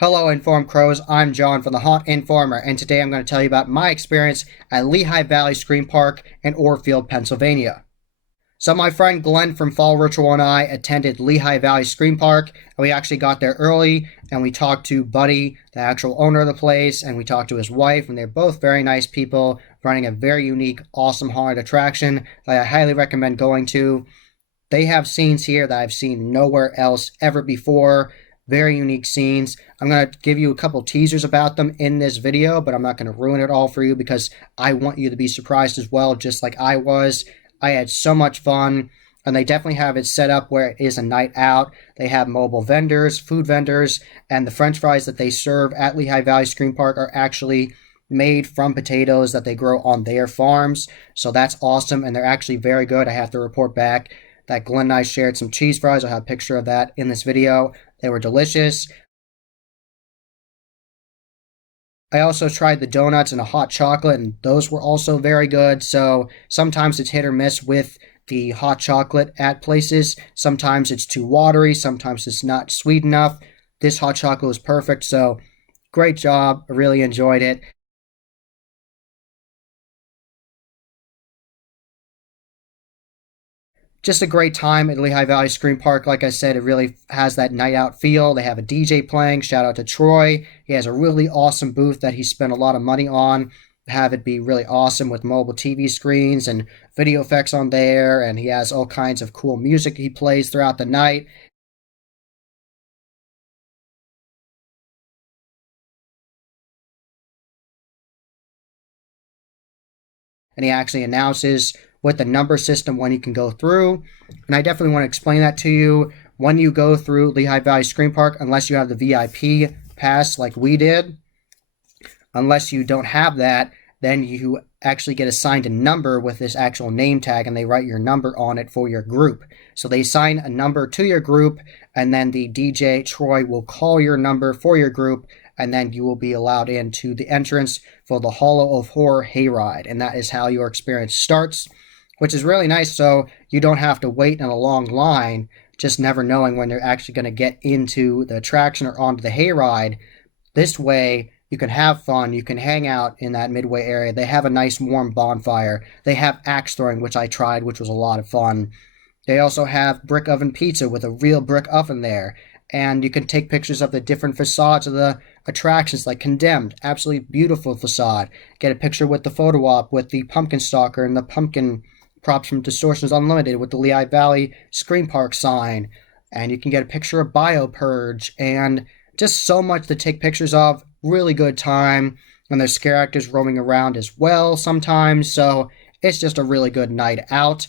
Hello, Informed Crows. I'm John from the Hot Informer, and today I'm going to tell you about my experience at Lehigh Valley Screampark in Orefield, Pennsylvania. So my friend Glenn from Fall Ritual and I attended Lehigh Valley Screampark, and we actually got there early, and we talked to Buddy, the actual owner of the place, and we talked to his wife, and they're both very nice people running a very unique, awesome haunted attraction that I highly recommend going to. They have scenes here that I've seen nowhere else ever before. Very unique scenes. I'm going to give you a couple teasers about them in this video, but I'm not going to ruin it all for you because I want you to be surprised as well, just like I was. I had so much fun, and they definitely have it set up where it is a night out. They have mobile vendors, food vendors, and the french fries that they serve at Lehigh Valley Screampark are actually made from potatoes that they grow on their farms. So that's awesome, and they're actually very good. I have to report back that Glenn and I shared some cheese fries. I'll have a picture of that in this video. They were delicious. I also tried the donuts and a hot chocolate, and those were also very good. So sometimes it's hit or miss with the hot chocolate at places. Sometimes it's too watery. Sometimes it's not sweet enough. This hot chocolate was perfect. So great job. I really enjoyed it. Just a great time at Lehigh Valley Screampark. Like I said, it really has that night out feel. They have a DJ playing. Shout out to Troy. He has a really awesome booth that he spent a lot of money on. Have it be really awesome with mobile TV screens and video effects on there. And he has all kinds of cool music he plays throughout the night. And he actually announces with the number system when you can go through. And I definitely want to explain that to you. When you go through Lehigh Valley Screampark, unless you have the VIP pass like we did, unless you don't have that, then you actually get assigned a number with this actual name tag, and they write your number on it for your group. So they assign a number to your group, and then the DJ, Troy, will call your number for your group, and then you will be allowed into the entrance for the Hall of Horror Hayride, and that is how your experience starts, which is really nice, so you don't have to wait in a long line, just never knowing when you're actually going to get into the attraction or onto the hayride. This way, you can have fun, you can hang out in that midway area. They have a nice warm bonfire. They have axe throwing, which I tried, which was a lot of fun. They also have brick oven pizza with a real brick oven there. And you can take pictures of the different facades of the attractions, like Condemned, absolutely beautiful facade. Get a picture with the photo op, with the pumpkin stalker and the pumpkin props from Distortions Unlimited, with the Lehigh Valley Screampark sign. And you can get a picture of Purge, and just so much to take pictures of. Really good time. And there's scare actors roaming around as well sometimes. So it's just a really good night out.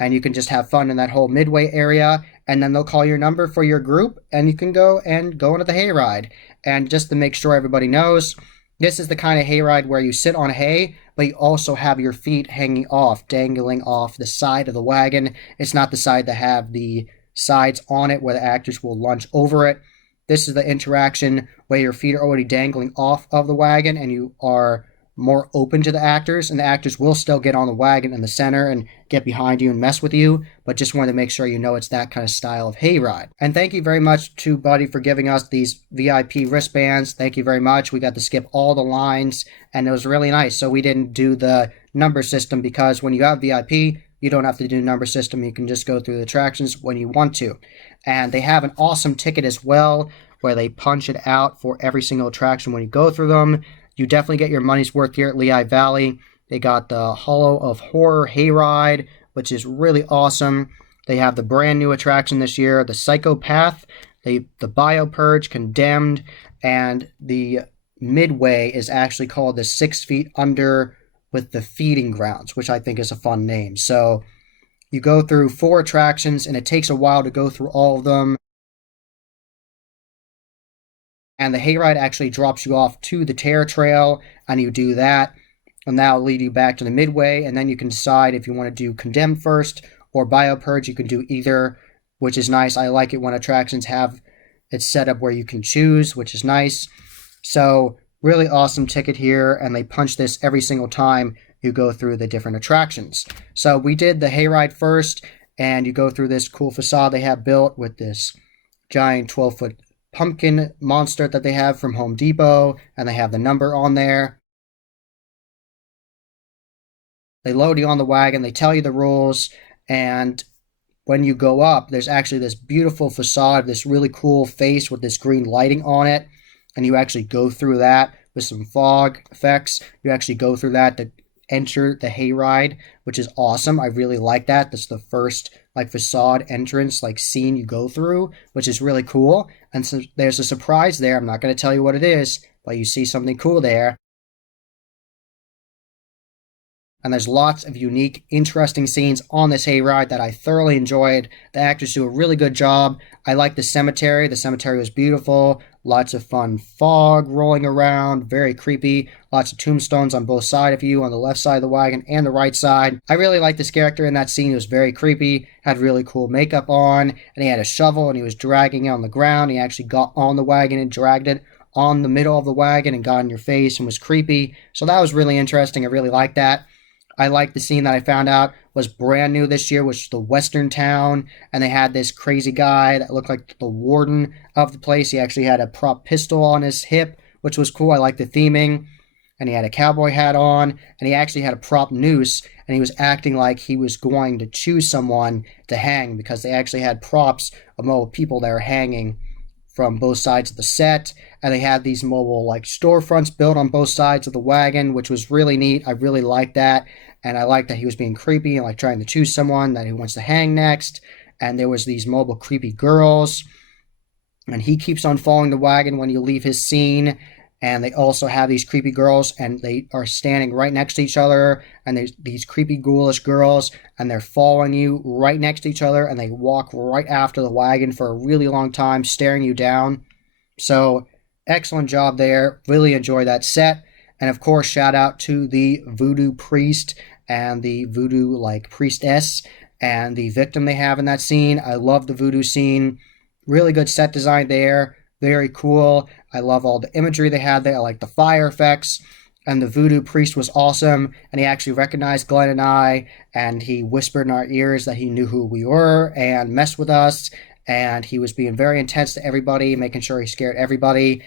And you can just have fun in that whole midway area, and then they'll call your number for your group, and you can go into the hayride. And just to make sure everybody knows, this is the kind of hayride where you sit on hay, but you also have your feet hanging off, dangling off the side of the wagon. It's not the side that have the sides on it where the actors will lunge over it. This is the interaction where your feet are already dangling off of the wagon, and you are more open to the actors, and the actors will still get on the wagon in the center and get behind you and mess with you, but just wanted to make sure you know it's that kind of style of hayride. And thank you very much to Buddy for giving us these VIP wristbands. Thank you very much. We got to skip all the lines, and it was really nice. So we didn't do the number system because when you have VIP, you don't have to do number system. You can just go through the attractions when you want to. And they have an awesome ticket as well where they punch it out for every single attraction when you go through them. You definitely get your money's worth here at Lehigh Valley. They got the Hall of Horror Hayride, which is really awesome. They have the brand new attraction this year, the Psychopath, the Purge, Condemned, and the midway is actually called the 6 Feet Under with the Feeding Grounds, which I think is a fun name. So you go through 4 attractions, and it takes a while to go through all of them. And the hayride actually drops you off to the Terror Trail, and you do that, and that'll lead you back to the midway, and then you can decide if you want to do Condemned first or Purge. You can do either, which is nice. I like it when attractions have It's set up where you can choose, which is nice. So really awesome ticket here, and they punch this every single time you go through the different attractions. So we did the hayride first, and you go through this cool facade they have built with this giant 12-foot pumpkin monster that they have from Home Depot, and they have the number on there. They load you on the wagon, they tell you the rules, and when you go up, there's actually this beautiful facade, this really cool face with this green lighting on it, and you actually go through that with some fog effects. You actually go through that to enter the hayride, which is awesome. I really like that. That's the first like facade entrance like scene you go through, which is really cool. And so there's a surprise there. I'm not going to tell you what it is, but you see something cool there. And there's lots of unique, interesting scenes on this hayride that I thoroughly enjoyed. The actors do a really good job. I like the cemetery. The cemetery was beautiful. Lots of fun fog rolling around. Very creepy. Lots of tombstones on both sides of you, on the left side of the wagon and the right side. I really liked this character in that scene. It was very creepy. Had really cool makeup on. And he had a shovel and he was dragging it on the ground. He actually got on the wagon and dragged it on the middle of the wagon and got in your face and was creepy. So that was really interesting. I really liked that. I like the scene that I found out was brand new this year, which was the Western town, and they had this crazy guy that looked like the warden of the place. He actually had a prop pistol on his hip, which was cool. I like the theming, and he had a cowboy hat on, and he actually had a prop noose, and he was acting like he was going to choose someone to hang because they actually had props of mobile people that were hanging from both sides of the set, and they had these mobile like storefronts built on both sides of the wagon, which was really neat. I really liked that. And I liked that he was being creepy and like trying to choose someone that he wants to hang next. And there was these mobile creepy girls. And he keeps on following the wagon when you leave his scene. And they also have these creepy girls, and they are standing right next to each other. And there's these creepy ghoulish girls, and they're following you right next to each other. And they walk right after the wagon for a really long time, staring you down. So excellent job there. Really enjoy that set. And of course, shout out to the voodoo priest and the voodoo like priestess and the victim they have in that scene. I love the voodoo scene. Really good set design there. Very cool. I love all the imagery they had there. I like the fire effects. And the voodoo priest was awesome. And he actually recognized Glenn and I. And he whispered in our ears that he knew who we were and messed with us. And he was being very intense to everybody, making sure he scared everybody.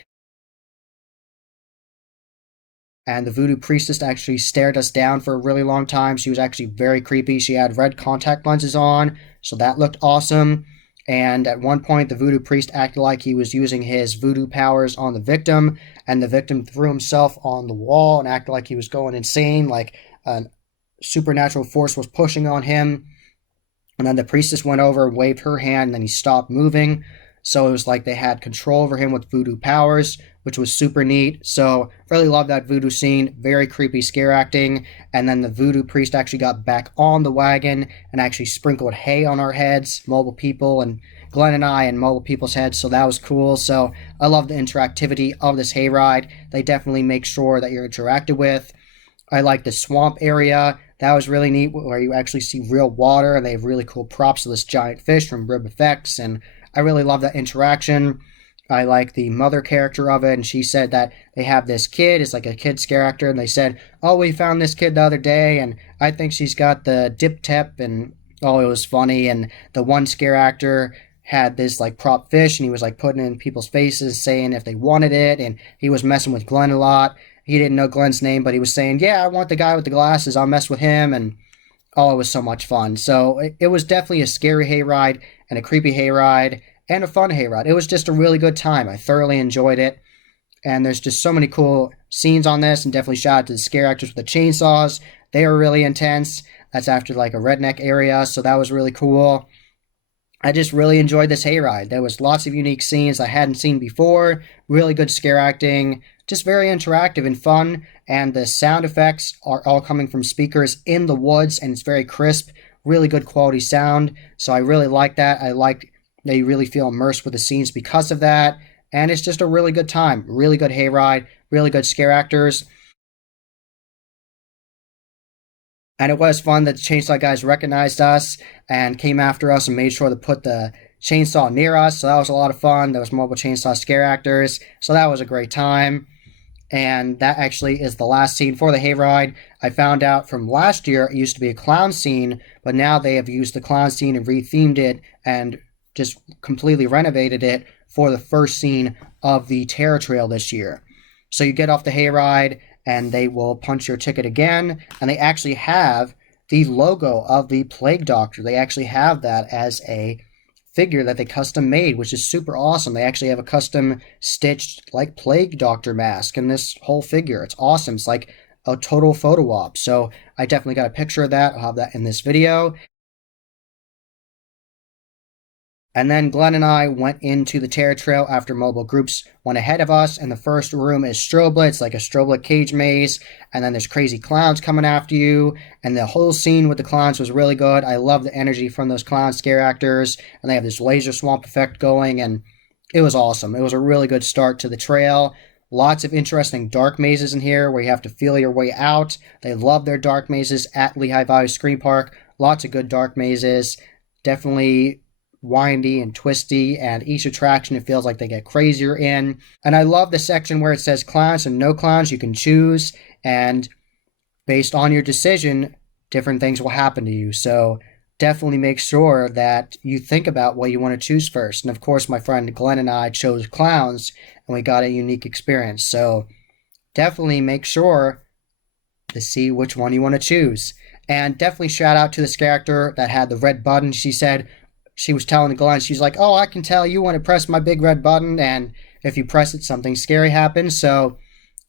And the voodoo priestess actually stared us down for a really long time. She was actually very creepy. She had red contact lenses on, so that looked awesome. And at one point, the voodoo priest acted like he was using his voodoo powers on the victim, and the victim threw himself on the wall and acted like he was going insane, like a supernatural force was pushing on him. And then the priestess went over and waved her hand, and then he stopped moving. So it was like they had control over him with voodoo powers, which was super neat. So really love that voodoo scene. Very creepy scare acting. And then the voodoo priest actually got back on the wagon and actually sprinkled hay on our heads, mobile people, and Glenn and I and mobile people's heads. So that was cool. So I love the interactivity of this hayride. They definitely make sure that you're interacted with. I like the swamp area. That was really neat, where you actually see real water, and they have really cool props of this giant fish from Rib Effects, and I really love that interaction. I like the mother character of it, and she said that they have this kid. It's like a kid scare actor, and they said, oh, we found this kid the other day, and I think she's got the dip-tep, and oh, it was funny. And the one scare actor had this like prop fish, and he was like putting it in people's faces, saying if they wanted it, and he was messing with Glenn a lot. He didn't know Glenn's name, but he was saying, yeah, I want the guy with the glasses, I'll mess with him, and oh, it was so much fun. So it was definitely a scary hayride and a creepy hayride and a fun hayride. It was just a really good time. I thoroughly enjoyed it. And there's just so many cool scenes on this, and definitely shout out to the scare actors with the chainsaws. They were really intense. That's after like a redneck area, so that was really cool. I just really enjoyed this hayride. There was lots of unique scenes I hadn't seen before, really good scare acting, just very interactive and fun, and the sound effects are all coming from speakers in the woods, and it's very crisp, really good quality sound, so I really like that. I like that you really feel immersed with the scenes because of that, and it's just a really good time, really good hayride, really good scare actors. And it was fun that the Chainsaw guys recognized us and came after us and made sure to put the chainsaw near us, so that was a lot of fun. There was mobile chainsaw scare actors, so that was a great time. And that actually is the last scene for the Hayride. I found out from last year it used to be a clown scene, but now they have used the clown scene and rethemed it and just completely renovated it for the first scene of the Terror Trail this year. So you get off the Hayride and they will punch your ticket again, and they actually have the logo of the Plague Doctor. They actually have that as a figure that they custom made, which is super awesome. They actually have a custom stitched like Plague Doctor mask in this whole figure. It's awesome. It's like a total photo op. So I definitely got a picture of that. I'll have that in this video. And then Glenn and I went into the Terror Trail after mobile groups went ahead of us. And the first room is Stroblet. It's like a Stroblet cage maze. And then there's crazy clowns coming after you. And the whole scene with the clowns was really good. I love the energy from those clown scare actors. And they have this laser swamp effect going. And it was awesome. It was a really good start to the trail. Lots of interesting dark mazes in here where you have to feel your way out. They love their dark mazes at Lehigh Valley Screampark. Lots of good dark mazes. Definitely windy and twisty, and each attraction it feels like they get crazier in. And I love the section where it says clowns and no clowns. You can choose, and based on your decision, different things will happen to you. So definitely make sure that you think about what you want to choose first. And of course, my friend Glenn and I chose clowns, and we got a unique experience. So definitely make sure to see which one you want to choose. And definitely shout out to this character that had the red button. She was telling Glenn, she's like, oh, I can tell you want to press my big red button, and if you press it, something scary happens. So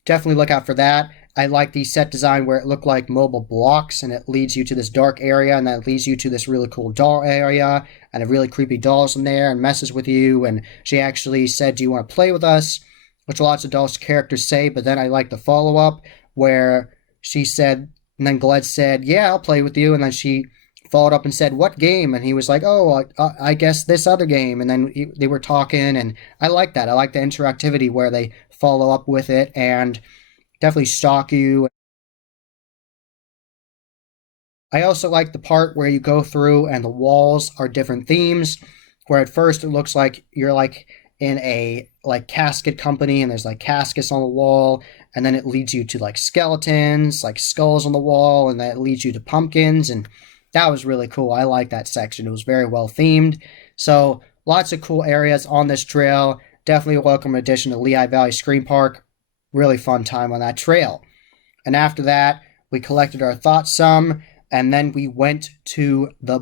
definitely look out for that. I like the set design where it looked like mobile blocks, and it leads you to this dark area, and that leads you to this really cool doll area, and a really creepy doll's in there and messes with you. And she actually said, do you want to play with us? Which lots of dolls characters say, but then I like the follow-up where she said, and then Glenn said, yeah, I'll play with you, and then she followed up and said, what game? And he was like, oh, I guess this other game. And then they were talking, and I like that. I like the interactivity where they follow up with it and definitely stalk you. I also like the part where you go through and the walls are different themes, where at first it looks like you're like in a like casket company and there's like caskets on the wall, and then it leads you to like skeletons, like skulls on the wall, and that leads you to pumpkins, and that was really cool. I like that section. It was very well themed. So lots of cool areas on this trail. Definitely a welcome addition to Lehigh Valley Screampark. Really fun time on that trail. And after that, we collected our thoughts some, and then we went to the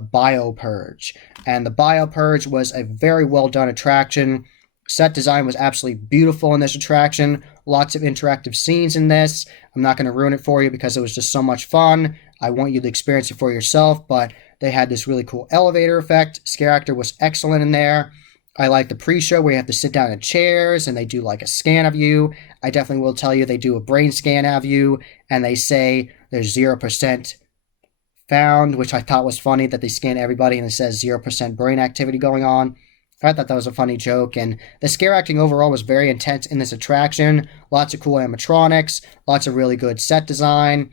Purge. And the Purge was a very well done attraction. Set design was absolutely beautiful in this attraction. Lots of interactive scenes in this. I'm not going to ruin it for you because it was just so much fun. I want you to experience it for yourself, but they had this really cool elevator effect. Scare actor was excellent in there. I like the pre-show where you have to sit down in chairs and they do like a scan of you. I definitely will tell you they do a brain scan of you, and they say there's 0% found, which I thought was funny that they scan everybody and it says 0% brain activity going on. I thought that was a funny joke, and the scare acting overall was very intense in this attraction. Lots of cool animatronics, lots of really good set design.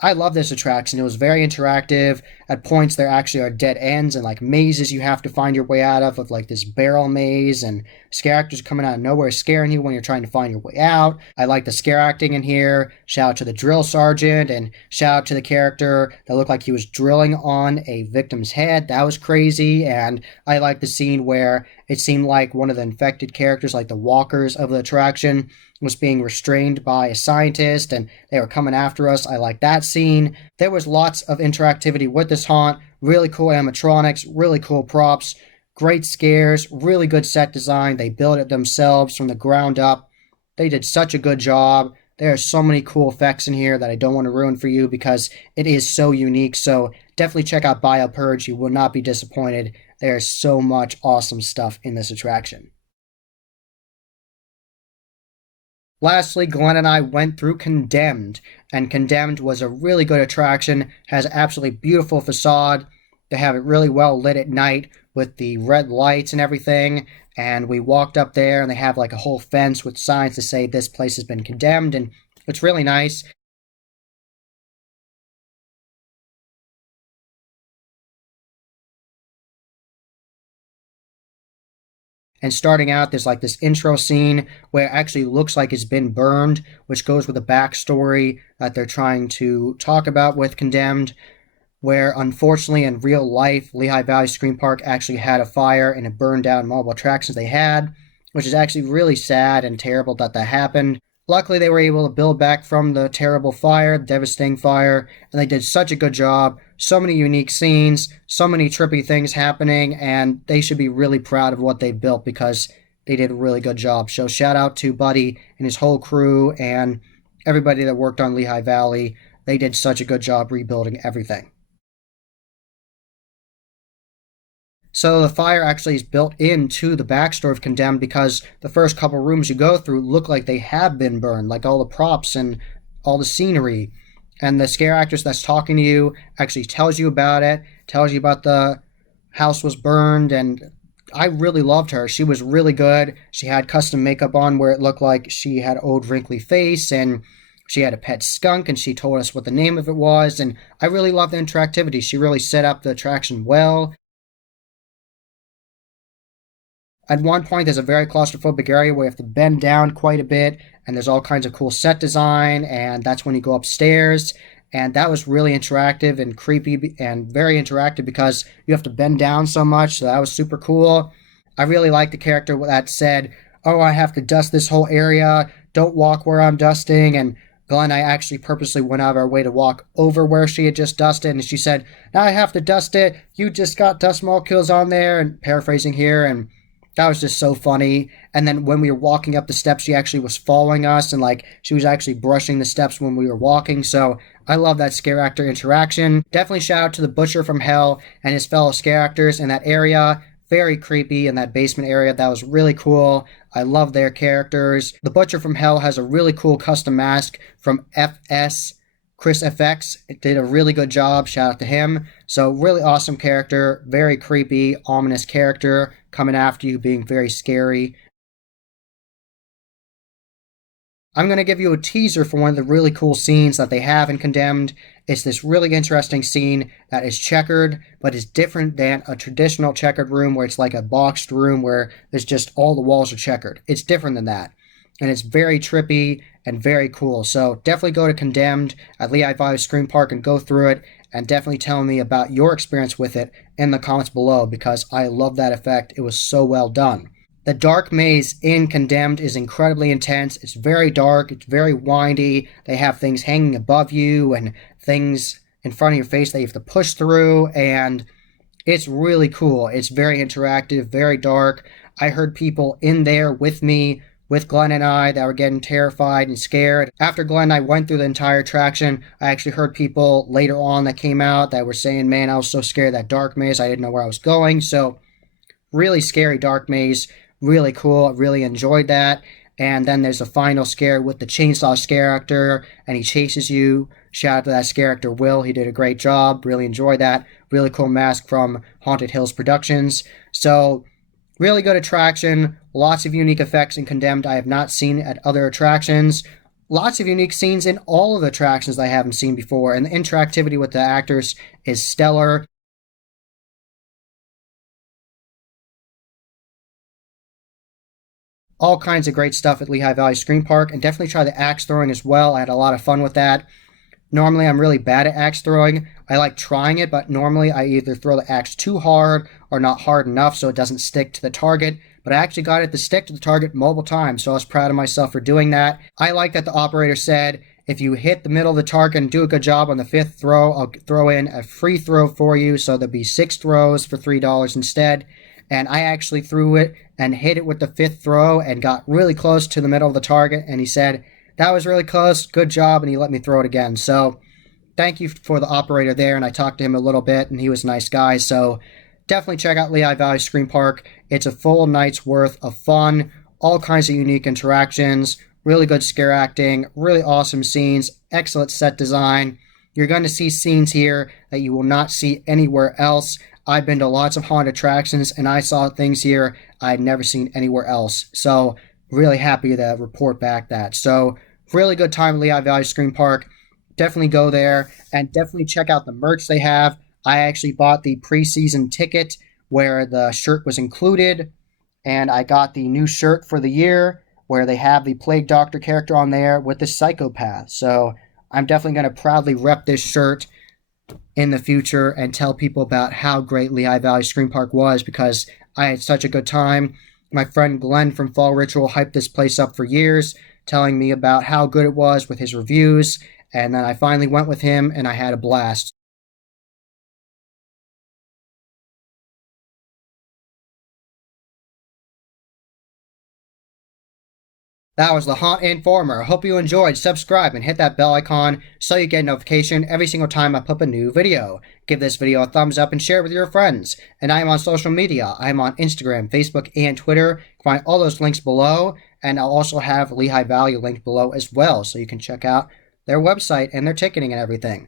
I love this attraction. It was very interactive. At points, there actually are dead ends and like mazes you have to find your way out of, with like this barrel maze and scare actors coming out of nowhere scaring you when you're trying to find your way out. I like the scare acting in here. Shout out to the drill sergeant, and shout out to the character that looked like he was drilling on a victim's head. That was crazy. And I like the scene where it seemed like one of the infected characters, like the walkers of the attraction, was being restrained by a scientist and they were coming after us. I like that scene. There was lots of interactivity with this haunt. Really cool animatronics, really cool props, great scares, really good set design. They built it themselves from the ground up. They did such a good job. There are so many cool effects in here that I don't want to ruin for you because it is so unique. So definitely check out Purge. You will not be disappointed. There's so much awesome stuff in this attraction. Lastly, Glenn and I went through Condemned, and Condemned was a really good attraction, has absolutely beautiful facade. They have it really well lit at night with the red lights and everything, and we walked up there and they have like a whole fence with signs to say this place has been condemned, and it's really nice. And starting out, there's like this intro scene where it actually looks like it's been burned, which goes with the backstory that they're trying to talk about with Condemned, where unfortunately in real life, Lehigh Valley Screampark actually had a fire and it burned down multiple attractions they had, which is actually really sad and terrible that that happened. Luckily, they were able to build back from the terrible fire, devastating fire, and they did such a good job. So many unique scenes, so many trippy things happening, and they should be really proud of what they built because they did a really good job. So shout out to Buddy and his whole crew and everybody that worked on Lehigh Valley. They did such a good job rebuilding everything. So the fire actually is built into the backstory of Condemned because the first couple rooms you go through look like they have been burned, like all the props and all the scenery. And the scare actress that's talking to you actually tells you about it, tells you about the house was burned, and I really loved her. She was really good. She had custom makeup on where it looked like she had old wrinkly face, and she had a pet skunk, and she told us what the name of it was, and I really loved the interactivity. She really set up the attraction well. At one point, there's a very claustrophobic area where you have to bend down quite a bit, and there's all kinds of cool set design, and that's when you go upstairs. And that was really interactive and creepy and very interactive because you have to bend down so much, so that was super cool. I really liked the character that said, "Oh, I have to dust this whole area, don't walk where I'm dusting," and Glenn and I actually purposely went out of our way to walk over where she had just dusted, and she said, "Now I have to dust it, you just got dust molecules on there," and paraphrasing here, and that was just so funny. And then when we were walking up the steps, she actually was following us and like she was actually brushing the steps when we were walking. So I love that scare actor interaction. Definitely shout out to the Butcher from Hell and his fellow scare actors in that area. Very creepy in that basement area. That was really cool. I love their characters. The Butcher from Hell has a really cool custom mask from FS Chris FX did a really good job. Shout out to him. So really awesome character, very creepy, ominous character coming after you, being very scary. I'm going to give you a teaser for one of the really cool scenes that they have in Condemned. It's this really interesting scene that is checkered, but is different than a traditional checkered room where it's like a boxed room where there's just all the walls are checkered. It's different than that. And it's very trippy and very cool. So definitely go to Condemned at Lehigh Valley Screampark and go through it, and definitely tell me about your experience with it in the comments below because I love that effect. It was so well done. The dark maze in Condemned is incredibly intense. It's very dark. It's very windy. They have things hanging above you and things in front of your face that you have to push through, and it's really cool. It's very interactive, very dark. I heard people in there with me, with Glenn and I, that were getting terrified and scared. After Glenn and I went through the entire attraction, I actually heard people later on that came out that were saying, "Man, I was so scared of that dark maze. I didn't know where I was going." So really scary dark maze. Really cool. I really enjoyed that. And then there's a final scare with the chainsaw scare actor, and he chases you. Shout out to that scare actor, Will. He did a great job. Really enjoyed that. Really cool mask from Haunted Hills Productions. So, really good attraction. Lots of unique effects in Condemned I have not seen at other attractions. Lots of unique scenes in all of the attractions I haven't seen before. And the interactivity with the actors is stellar. All kinds of great stuff at Lehigh Valley Screampark, and definitely try the axe throwing as well. I had a lot of fun with that. Normally, I'm really bad at axe throwing. I like trying it, but normally I either throw the axe too hard or not hard enough so it doesn't stick to the target. But I actually got it to stick to the target multiple times, so I was proud of myself for doing that. I like that the operator said, if you hit the middle of the target and do a good job on the fifth throw, I'll throw in a free throw for you, so there'll be 6 throws for $3 instead. And I actually threw it and hit it with the fifth throw and got really close to the middle of the target, and he said, "That was really close, good job," and he let me throw it again. So thank you for the operator there, and I talked to him a little bit, and he was a nice guy. So definitely check out Lehigh Valley Screampark. It's a full night's worth of fun, all kinds of unique interactions, really good scare acting, really awesome scenes, excellent set design. You're going to see scenes here that you will not see anywhere else. I've been to lots of haunted attractions, and I saw things here I'd never seen anywhere else. So really happy to report back that. So really good time at Lehigh Valley Screampark. Definitely go there, and definitely check out the merch they have. I actually bought the preseason ticket where the shirt was included. and I got the new shirt for the year where they have the Plague Doctor character on there with the psychopath. So I'm definitely going to proudly rep this shirt in the future and tell people about how great Lehigh Valley Screampark was, because I had such a good time. My friend Glenn from Fall Ritual hyped this place up for years, telling me about how good it was with his reviews, and then I finally went with him and I had a blast. That was the Haunt Informer. Hope you enjoyed. Subscribe and hit that bell icon so you get a notification every single time I put up a new video. Give this video a thumbs up and share it with your friends. And I am on social media. I am on Instagram, Facebook, and Twitter. Find all those links below. And I'll also have Lehigh Valley linked below as well, so you can check out their website and their ticketing and everything.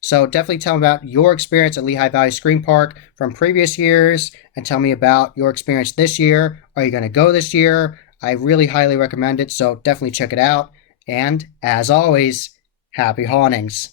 So definitely tell me about your experience at Lehigh Valley Screampark from previous years, and tell me about your experience this year. Are you going to go this year? I really highly recommend it, so definitely check it out. And, as always, happy hauntings.